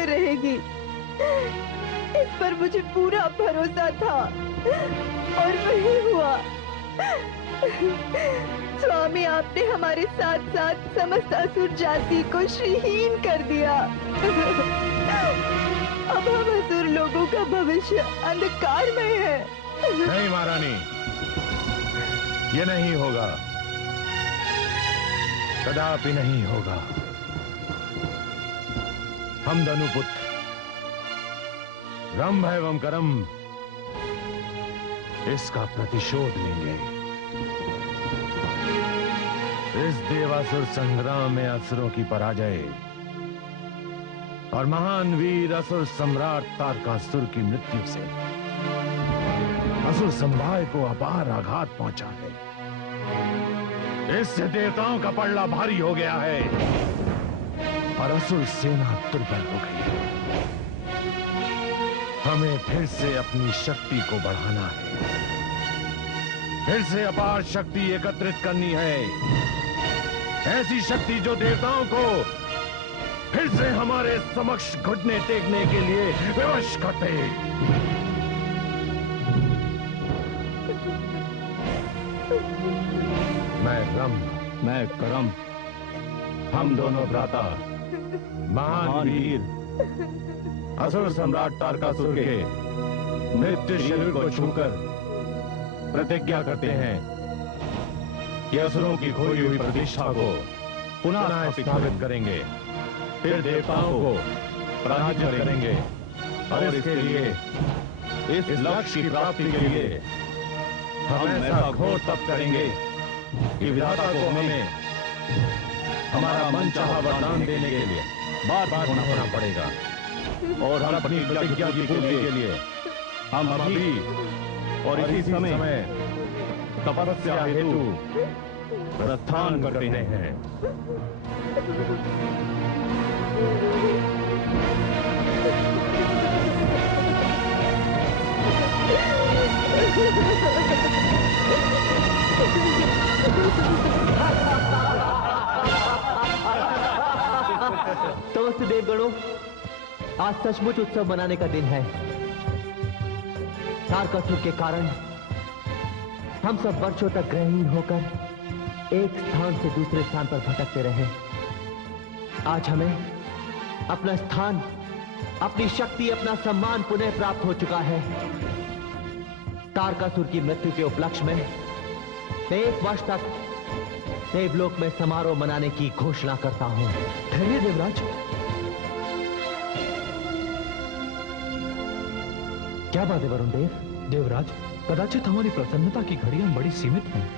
कर रहेगी, इस पर मुझे पूरा भरोसा था और वही हुआ। स्वामी, आपने हमारे साथ साथ समस्त असुर जाति को श्रीहीन कर दिया। अब हम असुर लोगों का भविष्य अंधकार में है। नहीं महारानी, ये नहीं होगा, कदापि नहीं होगा। हम धनुपुत्र रंभ एवं करम इसका प्रतिशोध लेंगे। इस देवासुर संग्राम में असुरों की पराजय और महान वीर असुर सम्राट तारकासुर की मृत्यु से असुर समुदाय को अपार आघात पहुंचा है। इससे देवताओं का पलड़ा भारी हो गया है और असुर सेना दुर्बल हो गई है। हमें फिर से अपनी शक्ति को बढ़ाना है, फिर से अपार शक्ति एकत्रित करनी है, ऐसी शक्ति जो देवताओं को फिर से हमारे समक्ष घुटने टेकने के लिए विवश कर दे। मैं रंभ, मैं करम, हम दोनों भ्राता महान वीर असुर सम्राट तारकासुर के मृत्यु शरीर को छूकर प्रतिज्ञा करते हैं कि असुरों की खोई हुई प्रतिष्ठा को पुनः स्थापित करेंगे, फिर देवताओं को पराजित करेंगे और इसके लिए, इस लक्ष्य की प्राप्ति के लिए हम ऐसा घोर तप करेंगे कि विधाता को हमें हमारा मनचाहा वरदान देने के लिए बार बार होना पड़ेगा और हम अपनी प्रतिज्ञा की पूर्ति के लिए हम अभी और इसी समय तपस्या हेतु प्रस्थान करते हैं। समस्त देवगणों, आज सचमुच उत्सव मनाने का दिन है। तारकासुर के कारण हम सब वर्षों तक ग्रहहीन होकर एक स्थान से दूसरे स्थान पर भटकते रहे। आज हमें अपना स्थान, अपनी शक्ति, अपना सम्मान पुनः प्राप्त हो चुका है। तारकासुर की मृत्यु के उपलक्ष्य में मैं 1 वर्ष तक देवलोक में समारोह मनाने की घोषणा करता हूं। ठहरिए देवराज, क्या बात है वरुण देव? देवराज, कदाचित हमारी प्रसन्नता की घड़ियां बड़ी सीमित हैं।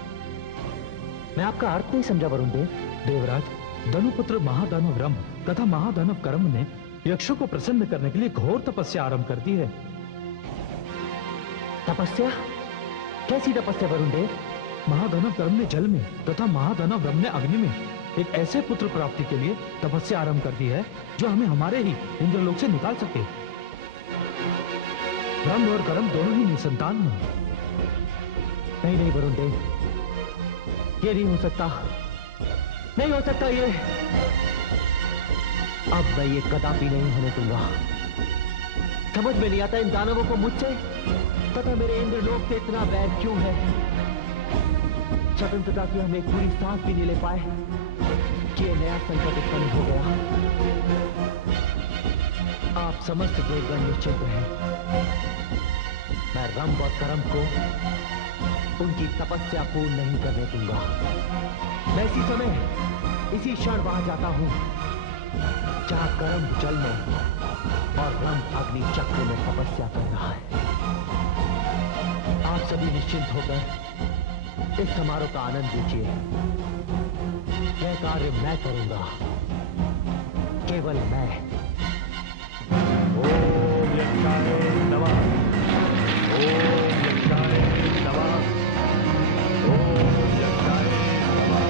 मैं आपका अर्थ नहीं समझा वरुण देव। देवराज, धनुपुत्र महादानव रंभ तथा महादानव करम ने यक्षों को प्रसन्न करने के लिए घोर तपस्या आरंभ कर दी है। तपस्या? कैसी तपस्या वरुण देव? महादानव करम ने जल में तथा महादानव रंभ ने अग्नि में एक ऐसे पुत्र प्राप्ति के लिए तपस्या आरंभ कर दी है जो हमें हमारे ही इंद्रलोक से निकाल सके। रंभ और करम दोनों ही निसंतान हैं। नहीं नहीं वरुण देव, ये नहीं हो सकता, नहीं हो सकता ये। अब मैं ये कदापि नहीं होने दूंगा। समझ में नहीं आता इन दानवों को मुझसे तथा मेरे इंद्रलोक से इतना बैर क्यों है। स्वतंत्रता की हम एक पूरी सांस भी नहीं ले पाए कि ये नया संकट उत्पन्न हो गया। आप समस्त देवगण निश्चित हैं, मैं रंभ और करम को उनकी तपस्या पूर्ण नहीं करने दूंगा। मैं इसी समय, इसी क्षण वहां जाता हूं जहां करम जल में और रंभ अग्नि चक्र में तपस्या कर रहा है। आप सभी निश्चिंत होकर इस समारोह का आनंद लीजिए। यह कार्य मैं करूंगा, केवल मैं। ओम यक्षाय नमः, ओम यक्षाय नमः, ओम यक्षाय नमः,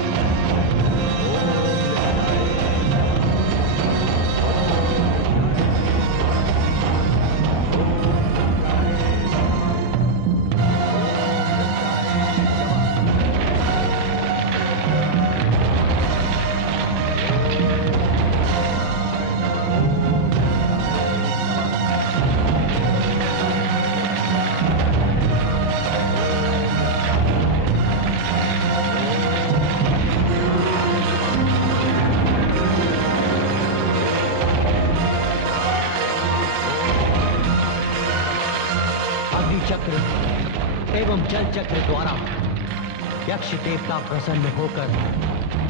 चक्र एवं जल चक्र द्वारा यक्ष देवता प्रसन्न होकर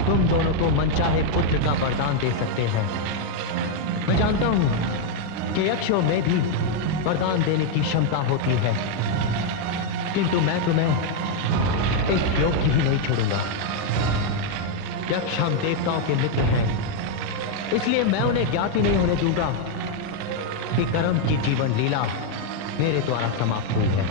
तुम दोनों को मनचाहे पुत्र का वरदान दे सकते हैं। मैं जानता हूं कि यक्षों में भी वरदान देने की क्षमता होती है, किंतु मैं तुम्हें एक योग की भी नहीं छोड़ूंगा। यक्ष हम देवताओं के मित्र हैं, इसलिए मैं उन्हें ज्ञात ही नहीं होने दूंगा कि कर्म की जीवन लीला मेरे द्वारा समाप्त हुई है।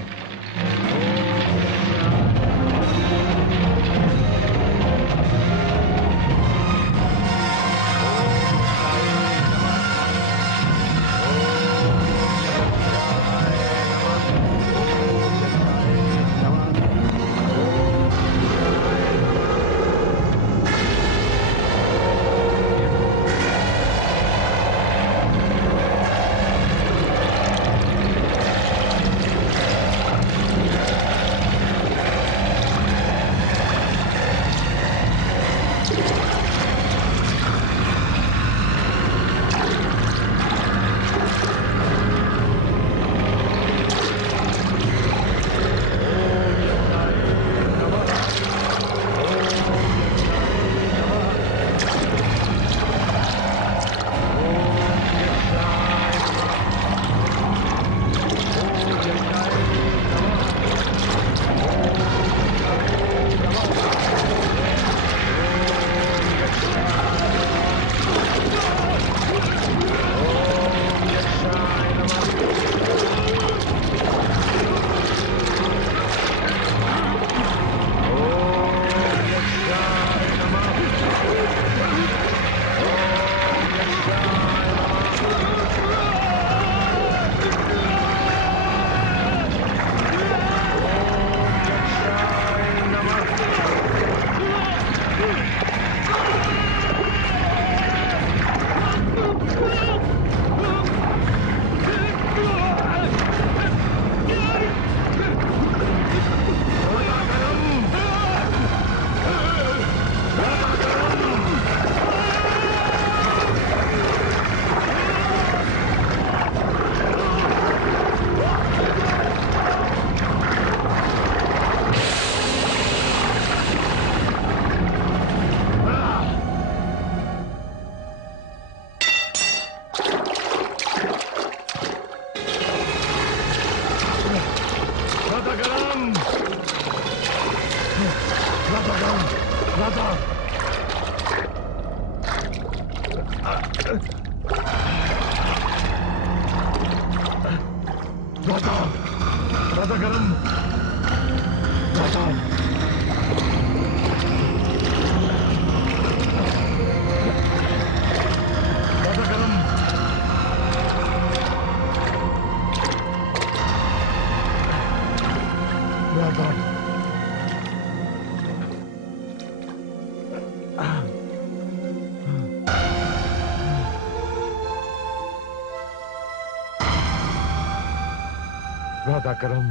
राधाकरम,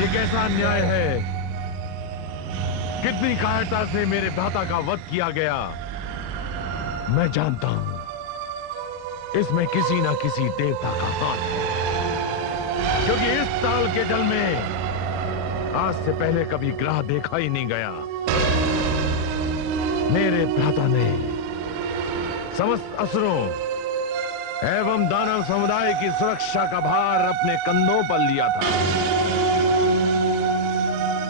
ये कैसा अन्याय है? कितनी कायरता से मेरे भ्राता का वध किया गया। मैं जानता हूं इसमें किसी ना किसी देवता का हाथ है, क्योंकि इस ताल के जल में आज से पहले कभी ग्रह देखा ही नहीं गया। मेरे भ्राता ने समस्त असुरों एवं दानव समुदाय की सुरक्षा का भार अपने कंधों पर लिया था,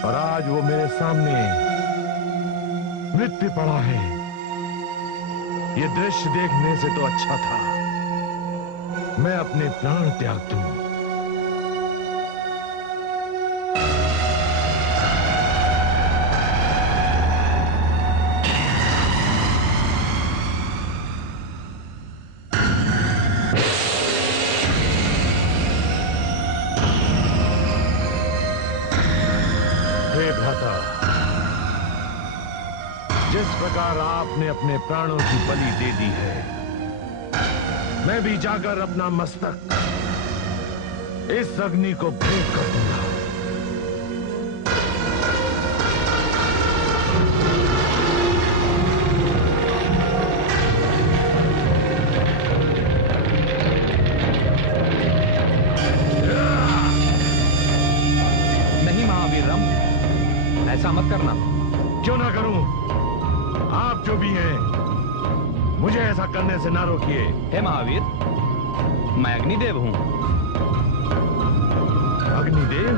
और आज वो मेरे सामने मृत्यु पड़ा है। ये दृश्य देखने से तो अच्छा था मैं अपने प्राण त्याग दूं। जिस प्रकार आपने अपने प्राणों की बलि दे दी है, मैं भी जाकर अपना मस्तक इस अग्नि को भेंट कर दूंगा। ऐसा मत करना। क्यों ना करूं? आप जो भी हैं, मुझे ऐसा करने से ना रोकिए। हे महावीर, मैं अग्निदेव हूं। अग्निदेव?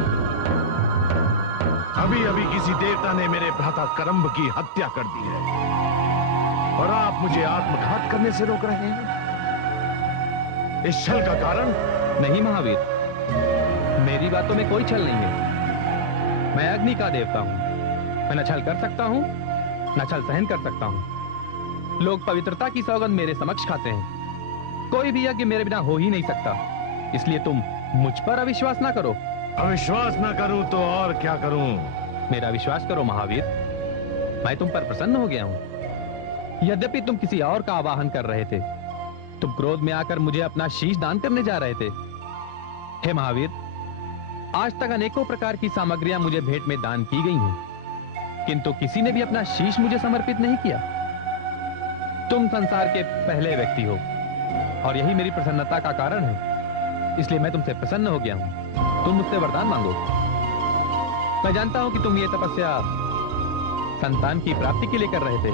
अभी अभी किसी देवता ने मेरे भ्राता करम्ब की हत्या कर दी है और आप मुझे आत्मघात करने से रोक रहे हैं। इस छल का कारण? नहीं महावीर, मेरी बातों में कोई छल नहीं है। मैं अग्नि का देवता हूं। मैं न छल कर सकता हूं, न छल सहन कर सकता हूं। लोग पवित्रता की सौगंध मेरे समक्ष खाते हैं। कोई भी यज्ञ मेरे बिना हो ही नहीं सकता। इसलिए तुम मुझ पर अविश्वास ना करो। अविश्वास ना करूं तो और क्या करूं? मेरा विश्वास करो महावीर, मैं तुम पर प्रसन्न हो गया हूं। यद्यपि तुम किसी और का आवाहन कर रहे थे, तुम क्रोध में आकर मुझे अपना शीश दान करने जा रहे थे। हे महावीर, आज तक अनेकों प्रकार की सामग्रियां मुझे भेंट में दान की गई हैं, किंतु किसी ने भी अपना शीश मुझे समर्पित नहीं किया। तुम संसार के पहले व्यक्ति हो और यही मेरी प्रसन्नता का कारण है। इसलिए मैं तुमसे प्रसन्न हो गया हूं। तुम मुझसे वरदान मांगो। मैं जानता हूं कि तुम ये तपस्या संतान की प्राप्ति के लिए कर रहे थे।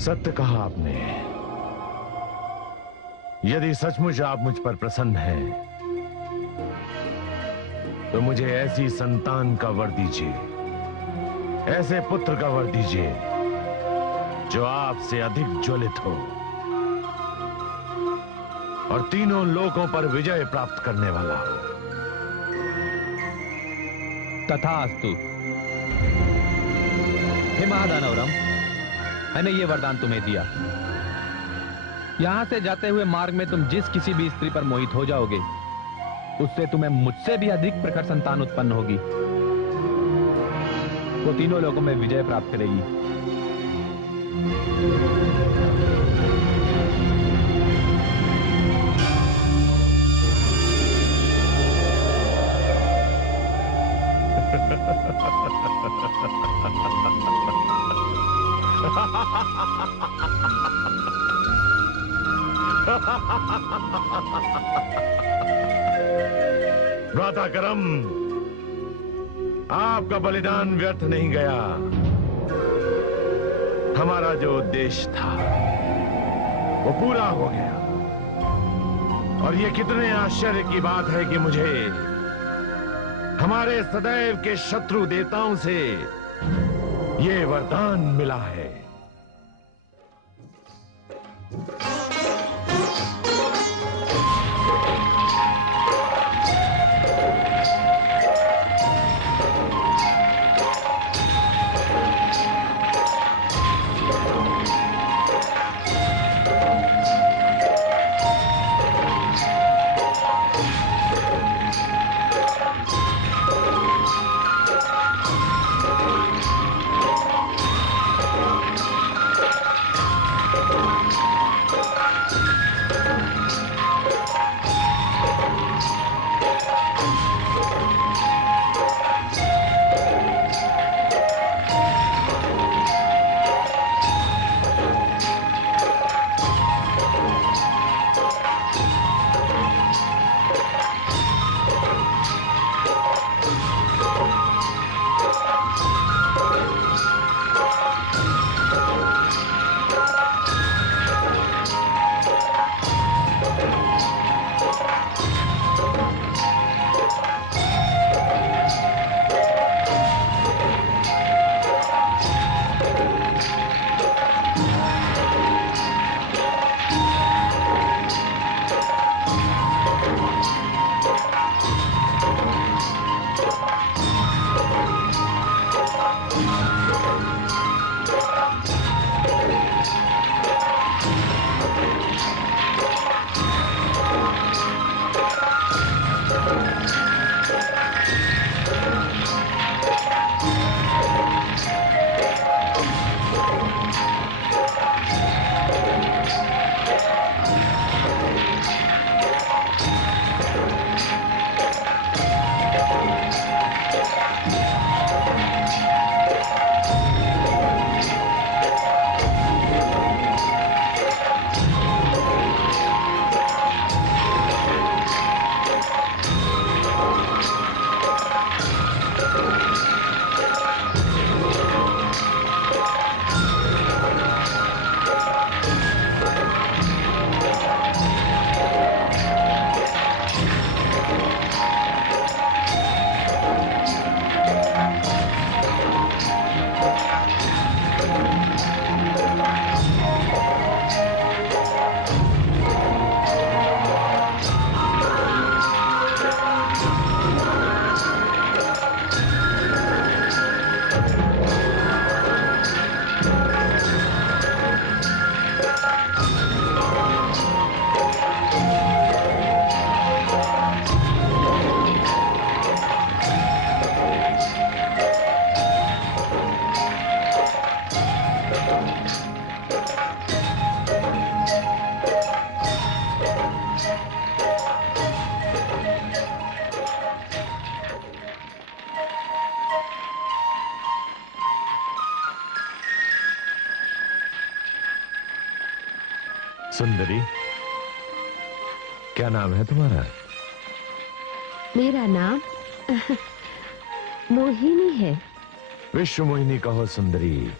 सत्य कहा आपने। यदि सचमुच आप मुझ पर प्रसन्न हैं, तो मुझे ऐसी संतान का वर दीजिए, ऐसे पुत्र का वर दीजिए जो आपसे अधिक ज्वलित हो और तीनों लोकों पर विजय प्राप्त करने वाला हो। तथास्तु। हे महादानवरम, मैंने ये वरदान तुम्हें दिया। यहां से जाते हुए मार्ग में तुम जिस किसी भी स्त्री पर मोहित हो जाओगे, उससे तुम्हें मुझसे भी अधिक प्रखर संतान उत्पन्न होगी। वो तीनों लोगों में विजय प्राप्त करेगी। भ्राता करम, आपका बलिदान व्यर्थ नहीं गया। हमारा जो उद्देश्य था वो पूरा हो गया। और ये कितने आश्चर्य की बात है कि मुझे हमारे सदैव के शत्रु देवताओं से ये वरदान मिला है। सुंदरी, क्या नाम है तुम्हारा? मेरा नाम मोहिनी है। विश्व मोहिनी कहो सुंदरी,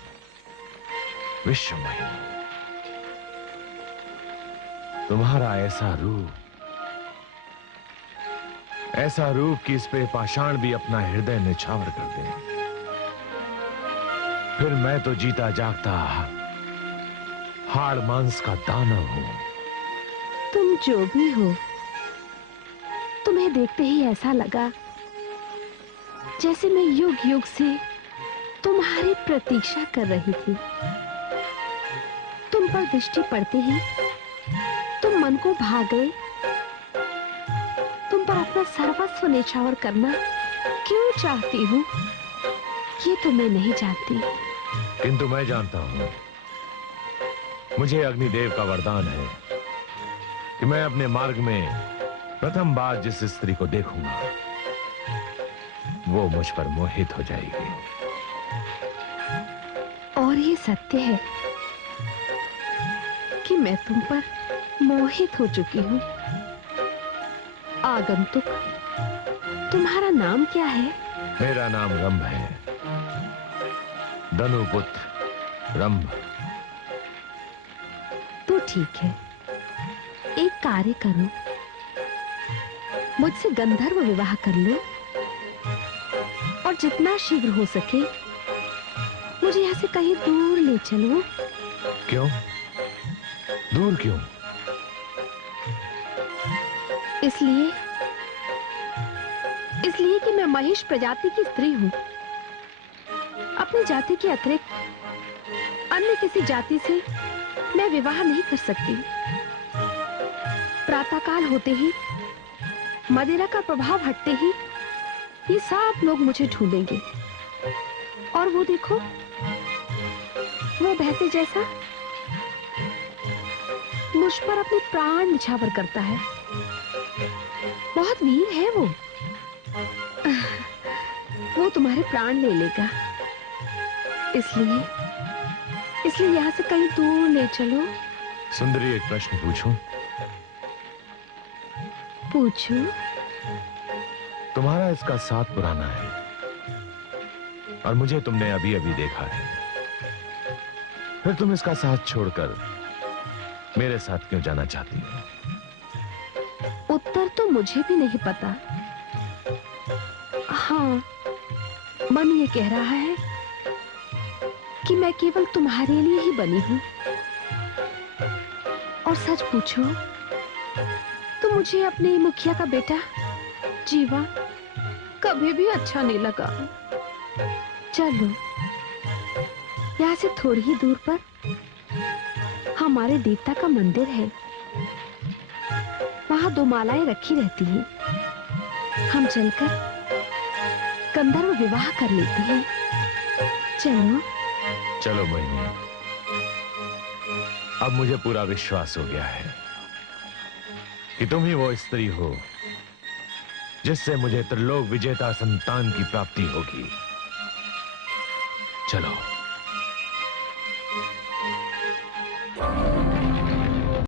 विश्व मोहिनी। तुम्हारा ऐसा रूप कि इस पे पाषाण भी अपना हृदय निछावर कर दे। फिर मैं तो जीता जागता हाड़ मांस का दानव हूं। तुम जो भी हो, तुम्हें देखते ही ऐसा लगा जैसे मैं युग युग से तुम्हारी प्रतीक्षा कर रही थी। तुम पर दृष्टि पड़ते ही तुम मन को भा गए। तुम पर अपना सर्वस्व निछावर करना क्यों चाहती हूँ, ये तो मैं नहीं जानती। किंतु मैं जानता हूं, मुझे अग्निदेव का वरदान है कि मैं अपने मार्ग में प्रथम बार जिस स्त्री को देखूंगा वो मुझ पर मोहित हो जाएगी। और ये सत्य है कि मैं तुम पर मोहित हो चुकी हूँ। आगंतुक, तुम्हारा नाम क्या है? मेरा नाम रंभ है, धनुपुत्र रंभ। तो ठीक है, एक कार्य करो, मुझसे गंधर्व विवाह कर लो और जितना शीघ्र हो सके मुझे यहाँ से कहीं दूर ले चलो। क्यों? दूर क्यों? इसलिए कि मैं महिष प्रजाति की स्त्री हूँ। अपनी जाति के अतिरिक्त अन्य किसी जाति से मैं विवाह नहीं कर सकती। प्रातःकाल होते ही, मदिरा का प्रभाव हटते ही ये सब लोग मुझे ढूंढेंगे। और वो देखो, वो भैंसे जैसा मुझ पर अपने प्राण निछावर करता है। बहुत वीर है वो तुम्हारे प्राण ले लेगा। इसलिए यहाँ से कहीं दूर ले चलो। सुंदरी, एक प्रश्न पूछूं? पूछो। तुम्हारा इसका साथ पुराना है और मुझे तुमने अभी अभी देखा है, फिर तुम इसका साथ छोड़कर मेरे साथ क्यों जाना चाहती हो? उत्तर तो मुझे भी नहीं पता। हाँ, मन ये कह रहा है कि मैं केवल तुम्हारे लिए ही बनी हूं। और सच पूछो तो मुझे अपने मुखिया का बेटा जीवा कभी भी अच्छा नहीं लगा। चलो, यहाँ से थोड़ी ही दूर पर हमारे देवता का मंदिर है। वहां 2 मालाएं रखी रहती हैं। हम चलकर गंधर्व विवाह कर लेते हैं। चलो। चलो मोहिनी, अब मुझे पूरा विश्वास हो गया है कि तुम ही वो स्त्री हो जिससे मुझे त्रिलोक विजेता संतान की प्राप्ति होगी। चलो।